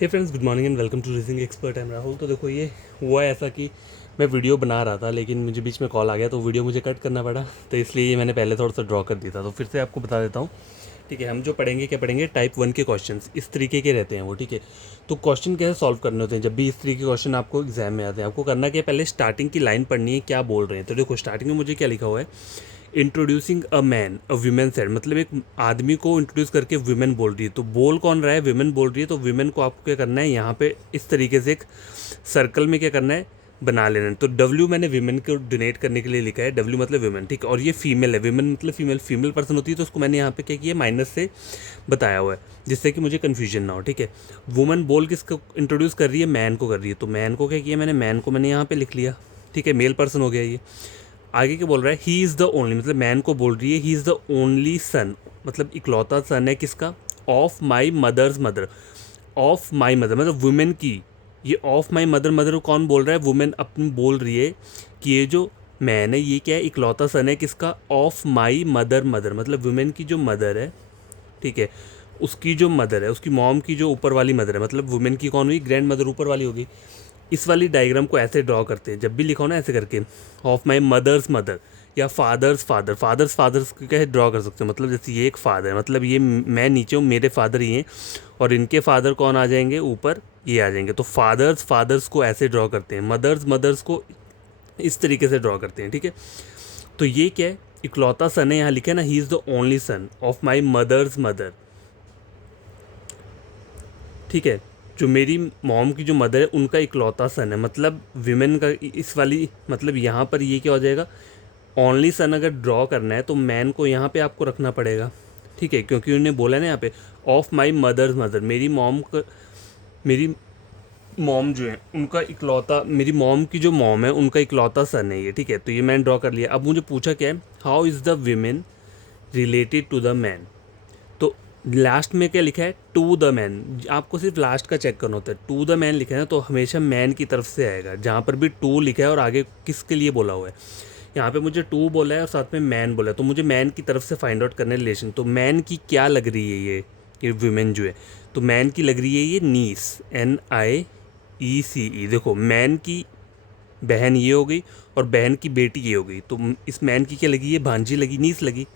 Hey friends, good morning and welcome to reasoning expert. I am Rahul. तो देखो, ये हुआ ऐसा कि मैं वीडियो बना रहा था लेकिन मुझे बीच में कॉल आ गया तो वीडियो मुझे कट करना पड़ा। तो इसलिए ये मैंने पहले थोड़ा सा ड्रॉ कर दिया था। तो फिर से आपको बता देता हूँ। ठीक है, हम जो पढ़ेंगे क्या पढ़ेंगे, टाइप 1 के क्वेश्चंस इस तरीके के रहते हैं वो। ठीक है, तो क्वेश्चन कैसे सॉल्व करने होते हैं जब भी इस तरीके के क्वेश्चन आपको एग्जाम में आते हैं। आपको करना क्या है, पहले स्टार्टिंग की लाइन पढ़नी है, क्या बोल रहे हैं। तो देखो, स्टार्टिंग में मुझे क्या लिखा हुआ है, introducing a man a women said, मतलब एक आदमी को इंट्रोड्यूस करके वीमेन बोल रही है। तो बोल कौन रहा है, वीमेन बोल रही है। तो वीमेन को आपको क्या करना है, यहाँ पे इस तरीके से एक सर्कल में क्या करना है, बना लेना है। तो डब्ल्यू मैंने वीमेन को डोनेट करने के लिए लिखा है, डब्ल्यू मतलब वीमेन। ठीक है, और ये फीमेल है, वीमेन मतलब फीमेल, फीमेल पर्सन होती है। तो उसको मैंने यहाँ पे क्या किया, माइनस से बताया हुआ है जिससे कि मुझे कन्फ्यूजन ना हो। ठीक है, वुमन बोल किसको इंट्रोड्यूस कर रही है, मैन को कर रही है। तो मैन को क्या किया मैंने, मैन को मैंने यहाँ पे लिख लिया। ठीक है, मेल पर्सन हो गया ये। आगे क्या बोल रहा है, ही इज़ द ओनली, मतलब मैन को बोल रही है, he is the only son, मतलब इकलौता सन है किसका, of my mother's mother, of my mother मतलब वुमेन की। ये ऑफ माई मदर, मदर कौन बोल रहा है, वुमेन अपनी बोल रही है कि ये जो मैन है ये क्या है, इकलौता सन है किसका, ऑफ माई मदर मदर, मतलब वुमेन की जो मदर है। ठीक है, उसकी जो मदर है, उसकी मॉम की जो ऊपर वाली मदर है, मतलब वुमेन की कौन हुई, ग्रैंड मदर ऊपर वाली होगी। इस वाली डायग्राम को ऐसे ड्रॉ करते हैं, जब भी लिखो ना ऐसे करके, ऑफ माई मदर्स मदर या फादर्स फादर, फादर्स फादर्स कैसे ड्रॉ कर सकते हो, मतलब जैसे ये एक फादर है, मतलब ये मैं नीचे हूँ, मेरे फादर ही हैं, और इनके फादर कौन आ जाएंगे ऊपर, ये आ जाएंगे। तो फादर्स फादर्स को ऐसे ड्रॉ करते हैं, मदर्स मदर्स को इस तरीके से ड्रॉ करते हैं। ठीक है, तो ये क्या है, इकलौता सन है, यहाँ लिखा है ना, he is the only son of my mother's mother. ठीक है, जो मेरी मॉम की जो मदर है उनका इकलौता सन है, मतलब विमेन का इस वाली, मतलब यहाँ पर ये क्या हो जाएगा, ओनली सन अगर ड्रॉ करना है तो मैन को यहाँ पे आपको रखना पड़ेगा। ठीक है, क्योंकि उन्होंने बोला है ना यहाँ पे, ऑफ माई मदर्स मदर, मेरी मॉम का, मेरी मॉम जो है उनका इकलौता, मेरी मॉम की जो मॉम है उनका इकलौता सन है ये। ठीक है, तो ये मैंने ड्रॉ कर लिया। अब मुझे पूछा क्या है, how is the women related to the man. तो लास्ट में क्या लिखा है, टू द मैन, आपको सिर्फ लास्ट का चेक करना होता है। टू द मैन लिखा है ना, तो हमेशा मैन की तरफ से आएगा। जहाँ पर भी टू लिखा है और आगे किसके लिए बोला हुआ है, यहाँ पे मुझे टू बोला है और साथ में मैन बोला है, तो मुझे मैन की तरफ से फाइंड आउट करना है रिलेशन। तो मैन की क्या लग रही है ये वुमेन जो है, तो मैन की लग रही है ये नीस, NIECE। देखो, मैन की बहन ये हो गई और बहन की बेटी ये हो गई, तो इस मैन की क्या लगी, ये भांजी लगी, नीस लगी।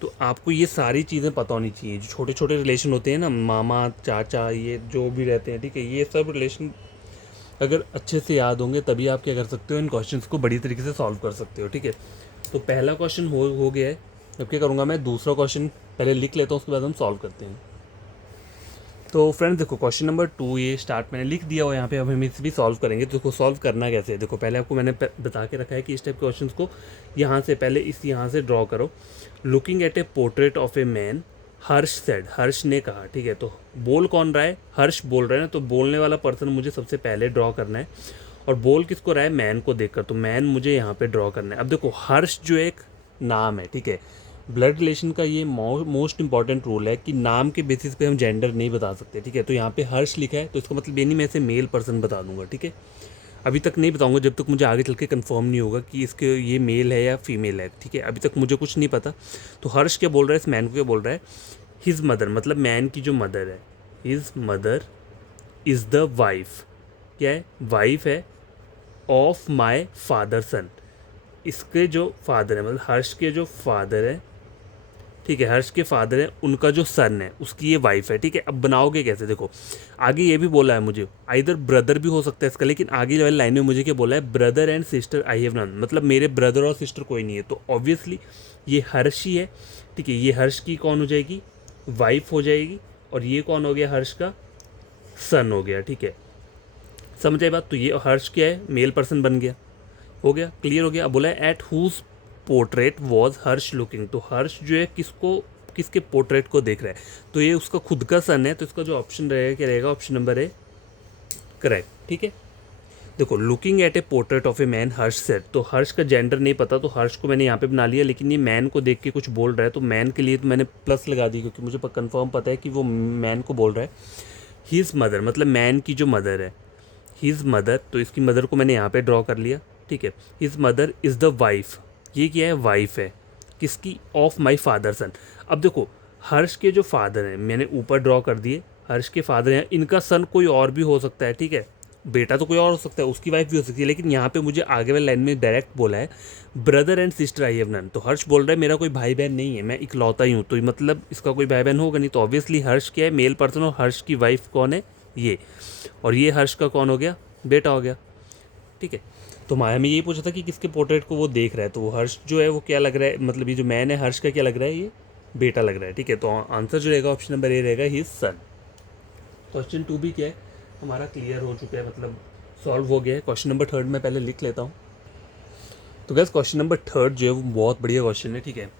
तो आपको ये सारी चीज़ें पता होनी चाहिए, जो छोटे छोटे रिलेशन होते हैं ना, मामा चाचा ये जो भी रहते हैं। ठीक है, ये सब रिलेशन अगर अच्छे से याद होंगे तभी आप क्या कर सकते हो, इन क्वेश्चंस को बड़ी तरीके से सॉल्व कर सकते हो। ठीक है, तो पहला क्वेश्चन हो गया है। अब क्या करूँगा मैं, दूसरा क्वेश्चन पहले लिख लेता हूँ, उसके बाद हम सॉल्व करते हैं। तो फ्रेंड्स देखो, क्वेश्चन नंबर 2 ये स्टार्ट मैंने लिख दिया हो यहाँ पे। अब हम इसे भी सॉल्व करेंगे। तो इसको सॉल्व करना कैसे है, देखो पहले आपको मैंने बता के रखा है कि इस टाइप के क्वेश्चंस को यहाँ से पहले यहाँ से ड्रॉ करो। Looking at a portrait of a man, Harsh said, Harsh ने कहा। ठीक है, तो बोल कौन रहा है, हर्ष बोल रहा है ना, तो बोलने वाला पर्सन मुझे सबसे पहले ड्रॉ करना है। और बोल किसको रहा है, मैन को देखकर, तो मैन मुझे यहाँ पे ड्रॉ करना है। अब देखो, हर्ष जो एक नाम है, ठीक है, ब्लड रिलेशन का ये मोस्ट इंपॉर्टेंट रूल है कि नाम के बेसिस पे हम जेंडर नहीं बता सकते। ठीक है, तो यहाँ पे हर्ष लिखा है तो इसका मतलब ये नहीं मैं इसे मेल पर्सन बता दूंगा। ठीक है, अभी तक नहीं बताऊंगा जब तक मुझे आगे चल के कंफर्म नहीं होगा कि इसके ये मेल है या फीमेल है। ठीक है, अभी तक मुझे कुछ नहीं पता। तो हर्ष क्या बोल रहा है, इस मैन को क्या बोल रहा है, हिज मदर, मतलब मैन की जो मदर है, his mother is the wife, क्या है, वाइफ है, ऑफ माई फादर सन, इसके जो फादर है, मतलब हर्ष के जो फादर है। ठीक है, हर्ष के फादर है, उनका जो सन है उसकी ये वाइफ है। ठीक है, अब बनाओगे कैसे, देखो आगे ये भी बोला है मुझे, आइदर ब्रदर भी हो सकता है इसका, लेकिन आगे जो है लाइन में मुझे क्या बोला है, brother and sister I have none, मतलब मेरे ब्रदर और सिस्टर कोई नहीं है। तो ऑब्वियसली ये हर्ष ही है। ठीक है, ये हर्ष की कौन हो जाएगी, वाइफ हो जाएगी, और ये कौन हो गया, हर्ष का सन हो गया। ठीक है, समझ आए बात। तो ये हर्ष क्या है, मेल पर्सन बन गया, हो गया, क्लियर हो गया। अब बोला है at whose portrait was Harsh looking, तो हर्ष जो है किसको, किसके पोर्ट्रेट को देख रहा है, तो ये उसका खुद का सन है। तो इसका जो ऑप्शन रहेगा क्या रहेगा, ऑप्शन नंबर है करेक्ट। ठीक है, देखो looking at a portrait of a man, Harsh set, तो हर्ष का जेंडर नहीं पता तो हर्ष को मैंने यहाँ पे बना लिया, लेकिन ये मैन को देख के कुछ बोल रहा है तो मैन के लिए तो मैंने प्लस लगा दी, क्योंकि मुझे कंफर्म पता है कि वो मैन को बोल रहा है। हिज मदर, मतलब मैन की जो मदर है, हिज मदर, तो इसकी मदर को मैंने यहाँ पे ड्रॉ कर लिया। ठीक है, his mother is the wife, ये क्या है, वाइफ है किसकी, ऑफ माई फादर सन। अब देखो, हर्ष के जो फादर हैं मैंने ऊपर ड्रॉ कर दिए, हर्ष के फादर हैं, इनका सन कोई और भी हो सकता है, ठीक है, बेटा तो कोई और हो सकता है, उसकी वाइफ भी हो सकती है, लेकिन यहाँ पे मुझे आगे वाले लाइन में डायरेक्ट बोला है brother and sister I have none. तो हर्ष बोल रहा है मेरा कोई भाई बहन नहीं है, मैं इकलौता ही हूँ, तो मतलब इसका कोई भाई बहन होगा नहीं, तो ऑब्वियसली हर्ष क्या है, मेल पर्सन, और हर्ष की वाइफ कौन है, ये, और ये हर्ष का कौन हो गया, बेटा हो गया, ठीक है। तो माया में यही पूछा था कि किसके पोर्ट्रेट को वो देख रहा है, तो वो हर्ष जो है वो क्या लग रहा है, मतलब ये जो मैन है हर्ष का क्या लग रहा है, ये बेटा लग रहा है, ठीक है। तो आंसर जो रहेगा ऑप्शन नंबर ए रहेगा हिज सन। क्वेश्चन 2 भी क्या है हमारा क्लियर हो चुका है, मतलब सॉल्व हो गया है। क्वेश्चन नंबर 3 मैं पहले लिख लेता हूँ। तो गैस क्वेश्चन नंबर 3 जो है वो बहुत बढ़िया क्वेश्चन है, ठीक है।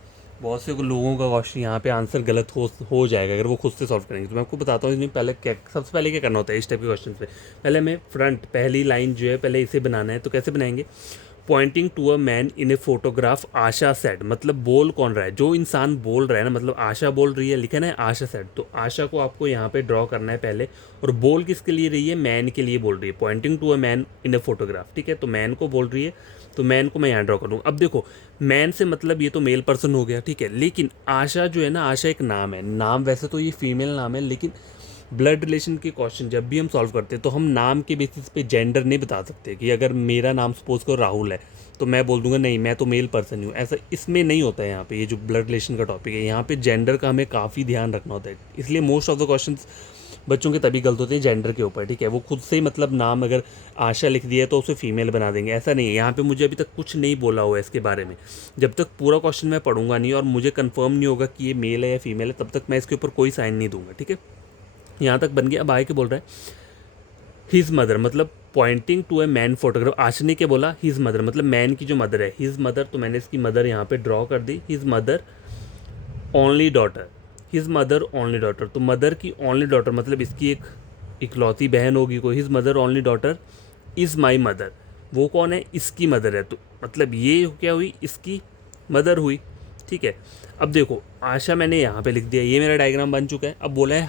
बहुत से लोगों का क्वेश्चन यहाँ पे आंसर गलत हो जाएगा अगर वो खुद से सॉल्व करेंगे। तो मैं आपको बताता हूँ इसमें पहले क्या, सबसे पहले क्या करना होता है इस टाइप के क्वेश्चन पे। पहले हमें फ्रंट पहली लाइन जो है पहले इसे बनाना है। तो कैसे बनाएंगे, pointing to a man in a photograph Asha said, मतलब बोल कौन रहा है, जो इंसान बोल रहा है ना, मतलब आशा बोल रही है, लिखा ना है आशा सेड, तो आशा को आपको यहाँ पे ड्रॉ करना है पहले। और बोल किसके लिए रही है, मैन के लिए बोल रही है, pointing to a man in a photograph, ठीक है। तो मैन को बोल रही है, तो मैन को मैं यहाँ ड्रॉ कर दूँ। अब देखो मैन से मतलब ये तो मेल पर्सन हो गया, ठीक है, लेकिन आशा जो है ना, आशा एक नाम है, नाम वैसे तो ये फीमेल नाम है, लेकिन ब्लड रिलेशन के क्वेश्चन जब भी हम सॉल्व करते हैं तो हम नाम के बेसिस पे जेंडर नहीं बता सकते कि अगर मेरा नाम सपोज करो राहुल है तो मैं बोल दूंगा नहीं मैं तो मेल पर्सन हूँ, ऐसा इसमें नहीं होता है। यहाँ पे ये जो ब्लड रिलेशन का टॉपिक है, यहाँ पे जेंडर का हमें काफ़ी ध्यान रखना होता है, इसलिए मोस्ट ऑफ द क्वेश्चंस बच्चों के तभी गलत होते हैं जेंडर के ऊपर, ठीक है। वो खुद से ही मतलब नाम अगर आशा लिख दिया है तो उसे फीमेल बना देंगे, ऐसा नहीं है। यहाँ पे मुझे अभी तक कुछ नहीं बोला हुआ है इसके बारे में, जब तक पूरा क्वेश्चन मैं पढ़ूंगा नहीं और मुझे कंफर्म नहीं होगा कि ये मेल है या फीमेल है, तब तक मैं इसके ऊपर कोई साइन नहीं दूंगा, ठीक है। यहाँ तक बन गया। अब आगे के बोल रहा है हिज मदर, मतलब pointing to a man photograph, Asha ने क्या बोला, हिज मदर, मतलब मैन की जो मदर है हिज मदर, तो मैंने इसकी मदर यहाँ पे ड्रॉ कर दी, his mother only daughter, his mother only daughter, तो मदर की ओनली डॉटर मतलब इसकी एक इकलौती बहन होगी कोई, his mother only daughter is my mother, वो कौन है, इसकी मदर है, तो मतलब ये क्या हुई, इसकी मदर हुई, ठीक है। अब देखो आशा मैंने यहाँ पे लिख दिया, ये मेरा डायग्राम बन चुका है। अब बोला है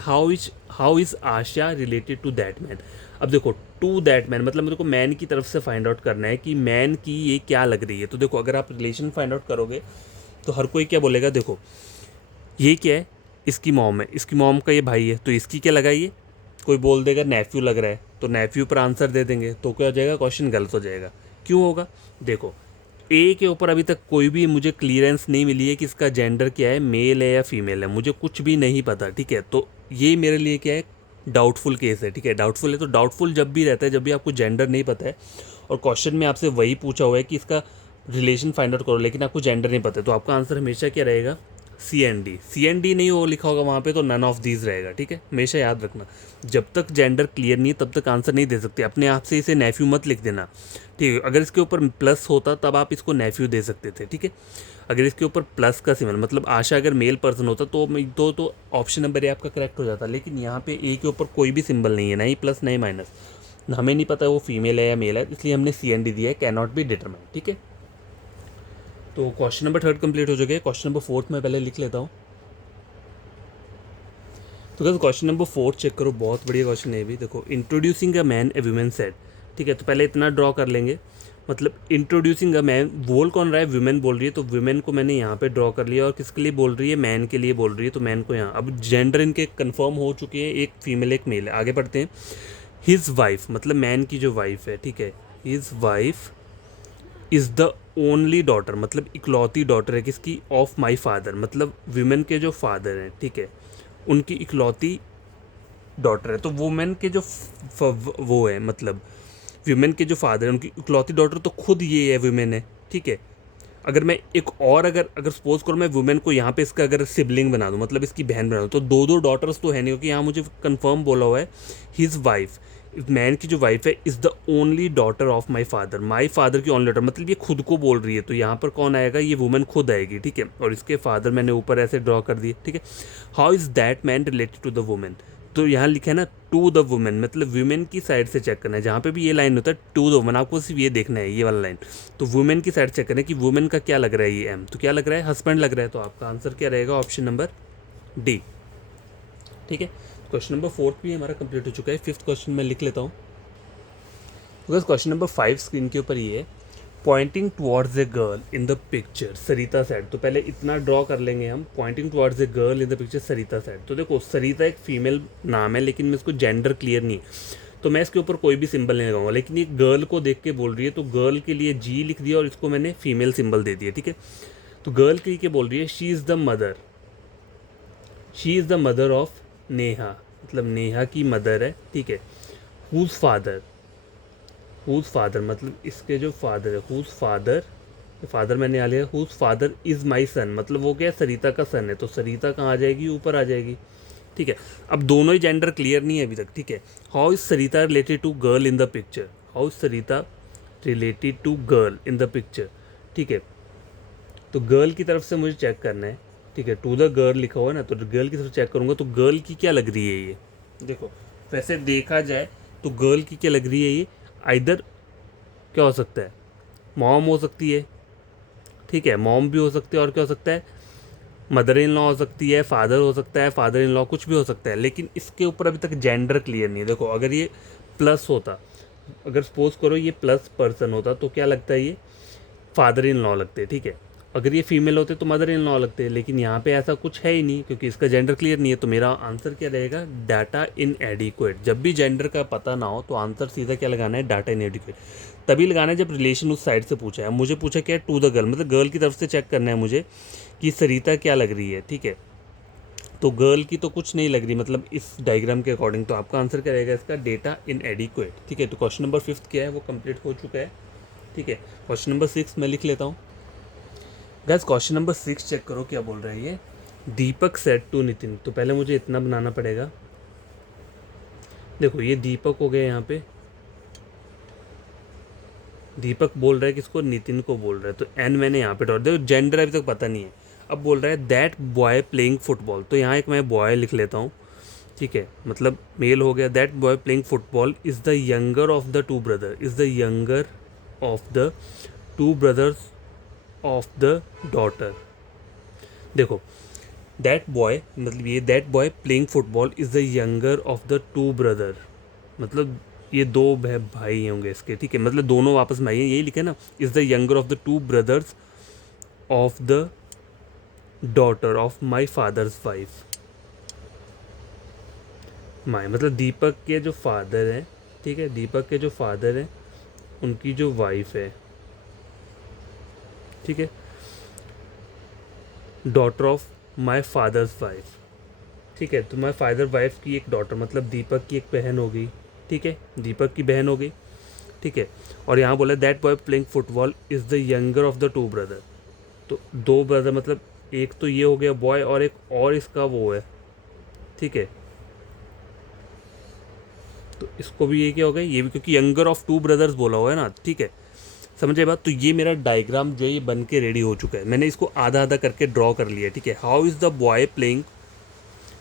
how is Asha related to that man. अब देखो टू दैट मैन मतलब मेरे को मैन की तरफ से फाइंड आउट करना है कि मैन की ये क्या लग रही है। तो देखो अगर आप रिलेशन फाइंड आउट करोगे तो हर कोई क्या बोलेगा, देखो ये क्या है, इसकी मॉम है, इसकी मॉम का ये भाई है, तो इसकी क्या लगा, ये कोई बोल देगा नेफ्यू लग रहा है, तो नेफ्यू पर आंसर दे देंगे, तो क्या हो जाएगा, क्वेश्चन गलत हो जाएगा। क्यों होगा, देखो ए के ऊपर अभी तक कोई भी मुझे क्लियरेंस नहीं मिली है कि इसका जेंडर क्या है, मेल है या फीमेल है, मुझे कुछ भी नहीं पता, ठीक है। तो ये मेरे लिए क्या है, डाउटफुल केस है, ठीक है। डाउटफुल है, तो डाउटफुल जब भी रहता है जब भी आपको जेंडर नहीं पता है और क्वेश्चन में आपसे वही पूछा हुआ है कि इसका रिलेशन फाइंड आउट करो, लेकिन आपको जेंडर नहीं पता है, तो आपका आंसर हमेशा क्या रहेगा, सी एन डी नहीं हो लिखा होगा वहाँ पे तो नन ऑफ दीज रहेगा, ठीक है। हमेशा याद रखना, जब तक जेंडर क्लियर नहीं है तब तक आंसर नहीं दे सकते। अपने आप से इसे नेफ्यू मत लिख देना, ठीक है। अगर इसके ऊपर प्लस होता तब आप इसको नेफ्यू दे सकते थे, ठीक है। अगर इसके ऊपर प्लस का सिंबल मतलब आशा अगर मेल पर्सन होता तो ऑप्शन नंबर ए आपका करेक्ट हो जाता, लेकिन यहाँ पे ए के ऊपर कोई भी सिंबल नहीं है, ना ही प्लस ना ही माइनस, हमें नहीं पता वो फीमेल है या मेल है, इसलिए हमने सी एन डी दिया है, कैन नॉट बी डिटरमाइन, ठीक है। तो क्वेश्चन नंबर 3 कंप्लीट हो चुके हैं। क्वेश्चन नंबर 4 मैं पहले लिख लेता हूँ। तो क्या क्वेश्चन नंबर 4 चेक करो, बहुत बढ़िया क्वेश्चन है भी। देखो introducing a man A women said, ठीक है। तो पहले इतना ड्रॉ कर लेंगे, मतलब इंट्रोड्यूसिंग अ मैन बोल कौन रहा है, वुमेन बोल रही है, तो वुमेन को मैंने यहाँ पे ड्रॉ कर लिया, और किसके लिए बोल रही है, मैन के लिए बोल रही है, तो मैन को यहाँ। अब जेंडर इनके कन्फर्म हो चुके हैं, एक फीमेल एक मेल है। आगे बढ़ते हैं, हिज वाइफ मतलब मैन की जो वाइफ है, ठीक है, his wife is the only daughter मतलब इकलौती डॉटर है किसकी, ऑफ माई फादर, मतलब वुमेन के जो फादर हैं, ठीक है, उनकी इकलौती डॉटर है। तो वुमेन के जो वो है मतलब वुमेन के जो फादर है उनकी इकलौती डॉटर तो खुद ये है, वुमेन है, ठीक है। अगर मैं एक और अगर अगर सपोज करो मैं वुमेन को यहाँ पे इसका अगर सिबलिंग बना दूँ, मतलब इसकी बहन बना दूँ, तो दो दो डॉटर्स तो है नहीं, क्योंकि यहाँ मुझे कंफर्म बोला हुआ है हिज वाइफ, मैन की जो वाइफ है is the only daughter of my father की ओनली डॉटर, मतलब ये खुद को बोल रही है, तो यहाँ पर कौन आएगा, ये वुमेन खुद आएगी, ठीक है। और इसके फादर मैंने ऊपर ऐसे ड्रॉ कर दिए, ठीक है। How is that man related to the woman, तो यहाँ लिखा है ना टू द वुमेन, मतलब वुमेन की साइड से चेक करना है, जहाँ पे भी ये लाइन होता है टू द वुमेन, आपको सिर्फ ये देखना है, ये वाला लाइन, तो वुमेन की साइड चेक करना है कि वुमेन का क्या लग रहा है, ये एम, तो क्या लग रहा है, हस्बैंड लग रहा है, तो आपका आंसर क्या रहेगा, ऑप्शन नंबर डी, ठीक है। क्वेश्चन नंबर 4 भी हमारा कंप्लीट हो चुका है। 5th क्वेश्चन मैं लिख लेता हूँ। बस क्वेश्चन नंबर 5 स्क्रीन के ऊपर ये है, pointing towards a girl in the picture Sarita said. तो पहले इतना ड्रॉ कर लेंगे हम, pointing towards a girl in the picture Sarita said. तो देखो सरिता एक फीमेल नाम है, लेकिन मैं इसको जेंडर क्लियर नहीं है, तो मैं इसके ऊपर कोई भी सिंबल नहीं लगाऊंगा। लेकिन ये गर्ल को देख के बोल रही है, तो गर्ल के लिए जी लिख दिया और इसको मैंने फीमेल सिंबल दे दिया, ठीक है। तो गर्ल के लिए बोल रही है, she is the mother, she is the mother of Neha, मतलब नेहा की मदर है, ठीक है। हुज फादर, हुज फादर मतलब इसके जो फादर है, हुज फादर, फादर मैंने आ लिया, हुज फादर इज़ माई सन, मतलब वो क्या है, सरिता का सन है, तो सरिता कहाँ आ जाएगी, ऊपर आ जाएगी, ठीक है। अब दोनों ही जेंडर क्लियर नहीं है अभी तक, ठीक है। How is Sarita related to girl in the picture, how is Sarita related to girl in the picture, ठीक है। तो गर्ल की तरफ से मुझे चेक करना है, ठीक है। टू द गर्ल लिखा हुआ है ना, तो गर्ल की तरफ चेक करूँगा, तो गर्ल की क्या लग रही है ये, देखो वैसे देखा जाए तो गर्ल की क्या लग रही है ये, आइदर क्या हो सकता है, मॉम हो सकती है, ठीक है, मॉम भी हो सकती है, और क्या हो सकता है, मदर इन लॉ हो सकती है, फादर हो सकता है, फादर इन लॉ, कुछ भी हो सकता है। लेकिन इसके ऊपर अभी तक जेंडर क्लियर नहीं है। देखो अगर ये प्लस होता, अगर सपोज करो ये प्लस पर्सन होता, तो क्या लगता है, ये फादर इन लॉ लगते हैं, ठीक है। अगर ये फीमेल होते तो मदर इन लॉ लगते हैं, लेकिन यहाँ पे ऐसा कुछ है ही नहीं, क्योंकि इसका जेंडर क्लियर नहीं है। तो मेरा आंसर क्या रहेगा, डाटा इन एडिक्वेट। जब भी जेंडर का पता ना हो तो आंसर सीधा क्या लगाना है, डाटा इन एडिक्वेट। तभी लगाना है जब रिलेशन उस साइड से पूछा है। मुझे पूछा क्या है, टू द गर्ल, मतलब गर्ल की तरफ से चेक करना है मुझे कि सरिता क्या लग रही है, ठीक है। तो गर्ल की तो कुछ नहीं लग रही, मतलब इस डायग्राम के अकॉर्डिंग। तो आपका आंसर क्या रहेगा इसका, डेटा इन एडिक्वेट, ठीक है। तो क्वेश्चन नंबर 5 क्या है, वो कंप्लीट हो चुका है, ठीक है। क्वेश्चन नंबर 6 मैं लिख लेता हूँ। गैस क्वेश्चन नंबर 6 चेक करो क्या बोल रहा है ये, दीपक सेड टू नितिन। तो पहले मुझे इतना बनाना पड़ेगा, देखो ये दीपक हो गया, यहाँ पे दीपक बोल रहा है किसको, नितिन को बोल रहा है, तो एन मैंने यहाँ पे डॉट, देखो जेंडर अभी तक पता नहीं है। अब बोल रहा है दैट बॉय प्लेइंग फुटबॉल, तो यहाँ एक मैं बॉय लिख लेता हूँ, ठीक है, मतलब मेल हो गया। That boy playing football is the younger of the to brother, is the younger of the two brothers of the daughter. देखो दैट बॉय, मतलब ये that boy playing football is the younger of the to brother, मतलब ये दो भाई होंगे इसके, ठीक है, मतलब दोनों वापस भाई हैं, यही लिखे ना, is the younger of the two brothers of the daughter of my father's wife. My मतलब दीपक के जो फादर हैं, ठीक है, दीपक के जो फादर हैं उनकी जो वाइफ है, ठीक है, daughter of my father's wife, ठीक है। तो माई फादर वाइफ की एक डॉटर, मतलब दीपक की एक बहन हो गई, ठीक है, दीपक की बहन हो गई, ठीक है। और यहाँ बोला that boy playing football is the younger of the to brother, तो दो ब्रदर, मतलब एक तो ये हो गया बॉय, और एक और इसका वो है, ठीक है। तो इसको भी ये क्या हो गया, ये भी, क्योंकि यंगर ऑफ टू ब्रदर्स बोला हुआ है ना, ठीक है, समझे बात। तो ये मेरा डायग्राम जो है ये बन के रेडी हो चुका है, मैंने इसको आधा आधा करके ड्रॉ कर लिया, ठीक है। How is the boy playing,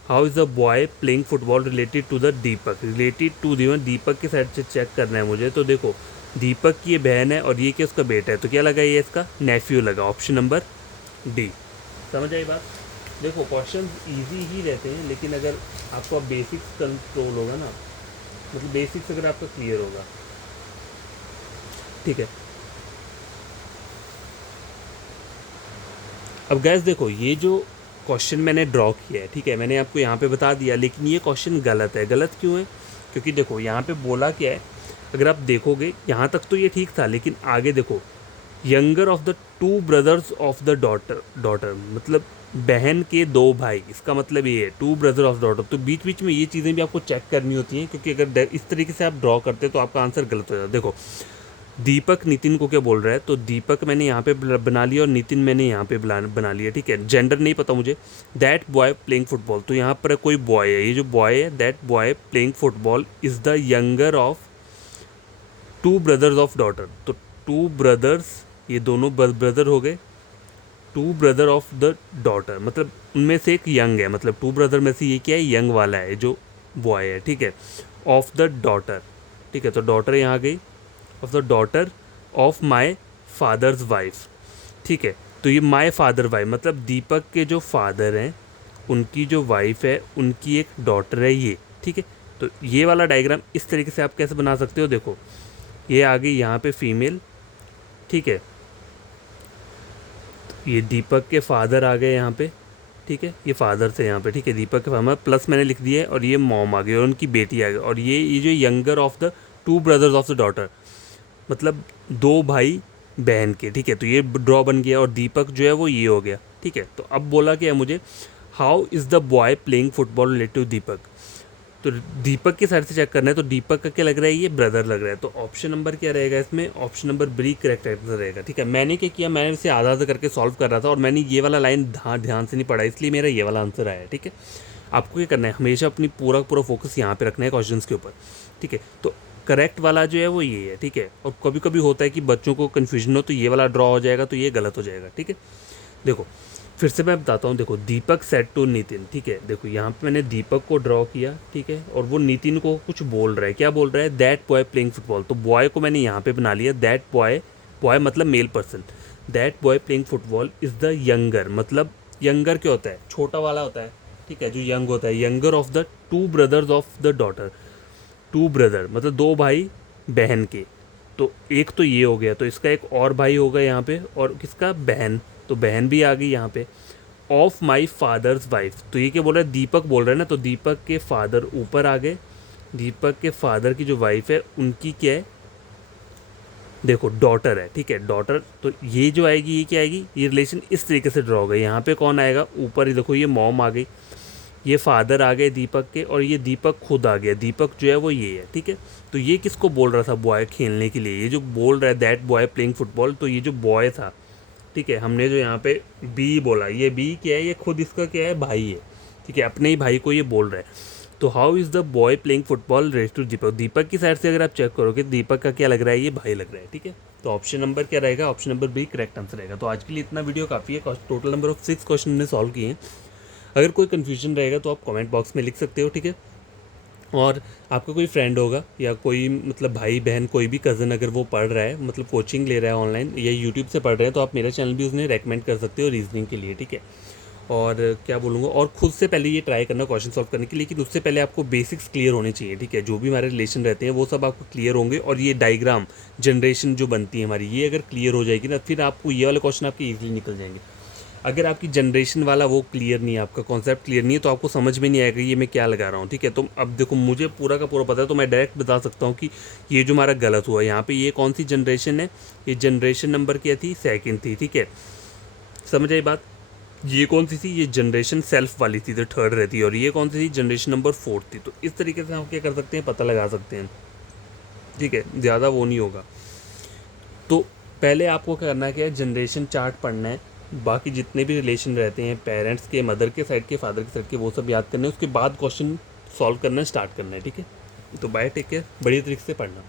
how is the boy playing football related to the Deepak, related to Deepak की साइड से चेक करना है मुझे। तो देखो दीपक की ये बहन है और ये क्या उसका बेटा है, तो क्या लगा, ये इसका नेफ्यू लगा, ऑप्शन नंबर डी। समझ आई बात। देखो क्वेश्चन इजी ही रहते हैं, लेकिन अगर आपको बेसिक्स कंट्रोल होगा ना, मतलब बेसिक्स अगर आपका क्लियर होगा, ठीक है। अब गैस देखो ये जो क्वेश्चन मैंने ड्रॉ किया है, ठीक है, मैंने आपको यहाँ पे बता दिया, लेकिन ये क्वेश्चन गलत है। गलत क्यों है, क्योंकि देखो यहाँ पे बोला क्या है, अगर आप देखोगे यहाँ तक तो ये ठीक था, लेकिन आगे देखो younger of the two brothers of the daughter मतलब बहन के दो भाई, इसका मतलब ये है टू ब्रदर ऑफ डॉटर। तो बीच बीच में ये चीज़ें भी आपको चेक करनी होती हैं, क्योंकि अगर इस तरीके से आप ड्रॉ करते तो आपका आंसर गलत हो जाता। देखो दीपक नितिन को क्या बोल रहा है, तो दीपक मैंने यहाँ पे बना लिया और नितिन मैंने यहाँ पे बना लिया, ठीक है। जेंडर नहीं पता मुझे। दैट बॉय प्लेइंग फुटबॉल, तो यहाँ पर कोई बॉय है, ये जो बॉय है that boy playing football is the younger of two brothers of daughter. तो टू ब्रदर्स, ये दोनों ब्रदर हो गए, two brother of the daughter, मतलब उनमें से एक यंग है, मतलब टू ब्रदर में से ये क्या है, यंग वाला है जो बॉय है, ठीक है, ऑफ द डॉटर, ठीक है। तो डॉटर यहाँ गई, of the daughter of my father's wife, ठीक है। तो ये माई फादर वाइफ मतलब दीपक के जो फादर हैं उनकी जो वाइफ है उनकी एक डॉटर है ये, ठीक है। तो ये वाला डायग्राम इस तरीके से आप कैसे बना सकते हो, देखो ये आ गई यहाँ पे फीमेल, ठीक है। ये दीपक के फादर आ गए यहाँ पे, ठीक है, ये फादर से यहाँ पे, ठीक है, दीपक के फादर प्लस मैंने लिख दिया है, और ये मॉम आ गई और उनकी बेटी आ गई, और ये जो younger of the two brothers of the daughter, मतलब दो भाई बहन के, ठीक है। तो ये ड्रॉ बन गया और दीपक जो है वो ये हो गया, ठीक है। तो अब बोला क्या है मुझे, how is the boy playing football related to Deepak. तो दीपक की साइड से चेक करना है, तो दीपक का क्या लग रहा है, ये ब्रदर लग रहा है। तो ऑप्शन नंबर क्या रहेगा इसमें, option number B correct answer रहेगा, ठीक है। मैंने क्या किया, मैंने इसे आधा आधा करके सॉल्व कर रहा था और मैंने ये वाला लाइन ध्यान से नहीं पढ़ा, इसलिए मेरा ये वाला आंसर आया, ठीक है। आपको क्या करना है, हमेशा अपनी पूरा फोकस यहाँ पे रखना है क्वेश्चन के ऊपर, ठीक है। तो करेक्ट वाला जो है वो ये है, ठीक है। और कभी कभी होता है कि बच्चों को कन्फ्यूजन हो, तो ये वाला ड्रॉ हो जाएगा, तो ये गलत हो जाएगा, ठीक है। देखो फिर से मैं बताता हूँ, देखो दीपक सेड टू नितिन, ठीक है। देखो यहाँ पे मैंने दीपक को ड्रॉ किया, ठीक है, और वो नितिन को कुछ बोल रहा है, क्या बोल रहा है, दैट बॉय प्लेइंग फुटबॉल। तो बॉय को मैंने यहाँ पे बना लिया, दैट बॉय, बॉय मतलब male person, that boy playing football is the younger, मतलब यंगर क्या होता है, छोटा वाला होता है, ठीक है, जो यंग होता है, younger of the two brothers of the daughter. Two brother मतलब दो भाई बहन के, तो एक तो ये हो गया, तो इसका एक और भाई होगा यहाँ पे, और किसका, बहन, तो बहन भी आ गई यहाँ पे। ऑफ माई फादर्स वाइफ, तो ये क्या बोल रहा है, दीपक बोल रहा है ना, तो दीपक के फादर ऊपर आ गए, दीपक के फादर की जो वाइफ है उनकी क्या है, देखो डॉटर है, ठीक है, डॉटर। तो ये जो आएगी, ये क्या आएगी, ये रिलेशन इस तरीके से ड्रॉ हो गई। यहाँ पे कौन आएगा, ऊपर ही देखो ये मॉम आ गई, ये फादर आ गए दीपक के, और ये दीपक खुद आ गया, दीपक जो है वो ये है, ठीक है। तो ये किसको बोल रहा था, बॉय खेलने के लिए, ये जो बोल रहा है दैट बॉय प्लेइंग फुटबॉल, तो ये जो बॉय था, ठीक है, हमने जो यहाँ पे बी बोला, ये बी क्या है, ये खुद इसका क्या है, भाई है, ठीक है, अपने ही भाई को ये बोल रहा है। तो how is the boy playing football race to Deepak, Deepak की साइड से अगर आप चेक करोगे, दीपक का क्या लग रहा है, ये भाई लग रहा है, ठीक है। तो ऑप्शन नंबर क्या रहेगा, option number B correct answer रहेगा। तो आज के लिए इतना वीडियो काफ़ी है, टोटल नंबर ऑफ 6 क्वेश्चन हमने सॉल्व किए हैं। अगर कोई कन्फ्यूजन रहेगा तो आप कमेंट बॉक्स में लिख सकते हो, ठीक है। और आपका कोई फ्रेंड होगा या कोई मतलब भाई बहन कोई भी कज़न, अगर वो पढ़ रहा है, मतलब कोचिंग ले रहा है ऑनलाइन या यूट्यूब से पढ़ रहे हैं, तो आप मेरा चैनल भी उसने रेकमेंड कर सकते हो रीजनिंग के लिए, ठीक है। और क्या बोलूँगा, और खुद से पहले ये ट्राई करना क्वेश्चन सॉल्व करने के लिए, लेकिन उससे पहले आपको बेसिक्स क्लियर होने चाहिए, ठीक है। जो भी हमारे रिलेशन रहते हैं वो सब आपको क्लियर होंगे, और ये डायग्राम जनरेशन जो बनती है हमारी, ये अगर क्लियर हो जाएगी ना, फिर आपको ये वाले क्वेश्चन आपके ईजिली निकल जाएंगे। अगर आपकी जनरेशन वाला वो क्लियर नहीं है, आपका कॉन्सेप्ट क्लियर नहीं है, तो आपको समझ में नहीं आएगा ये मैं क्या लगा रहा हूँ, ठीक है। तो अब देखो मुझे पूरा का पूरा पता है, तो मैं डायरेक्ट बता सकता हूँ कि ये जो हमारा गलत हुआ यहाँ पे, ये कौन सी जनरेशन है, ये जनरेशन नंबर क्या थी, सेकंड थी, ठीक है, समझ आई बात। ये कौन सी थी, ये जनरेशन सेल्फ वाली थी, तो थर्ड रहती है, और ये कौन सी थी, जनरेशन नंबर फोर्थ थी। तो इस तरीके से हम क्या कर सकते हैं, पता लगा सकते हैं, ठीक है, ज़्यादा वो नहीं होगा। तो पहले आपको करना क्या है, जनरेशन चार्ट पढ़ना है, बाकी जितने भी रिलेशन रहते हैं पेरेंट्स के, मदर के साइड के, फादर के साइड के, वो सब याद करने हैं, उसके बाद क्वेश्चन सॉल्व करना स्टार्ट करना है, ठीक है। तो बाय, टेक केयर, बढ़िया तरीके से पढ़ना।